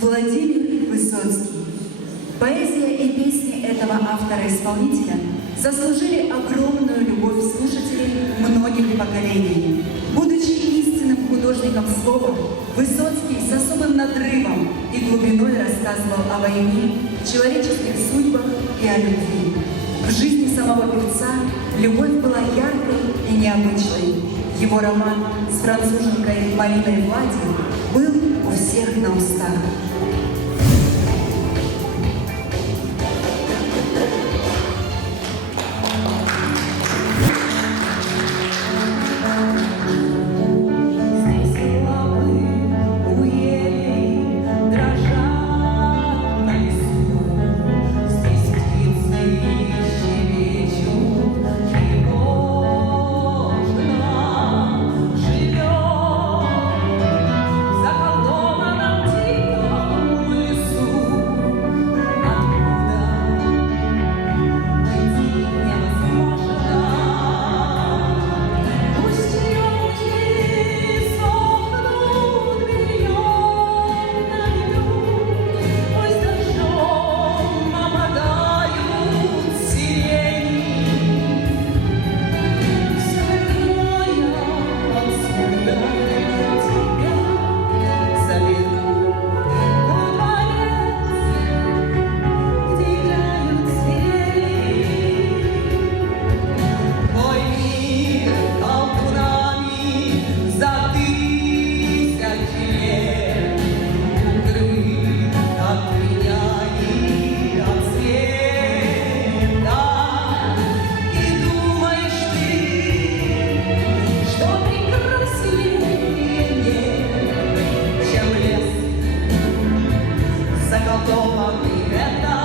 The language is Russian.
Владимир Высоцкий. Поэзия и песни этого автора-исполнителя заслужили огромную любовь слушателей многих поколений. Будучи истинным художником слова, Высоцкий с особым надрывом и глубиной рассказывал о войне, человеческих судьбах и о любви. В жизни самого певца любовь была яркой и необычной. Его роман с француженкой Мариной Влади был у всех на устах. Заколдованный это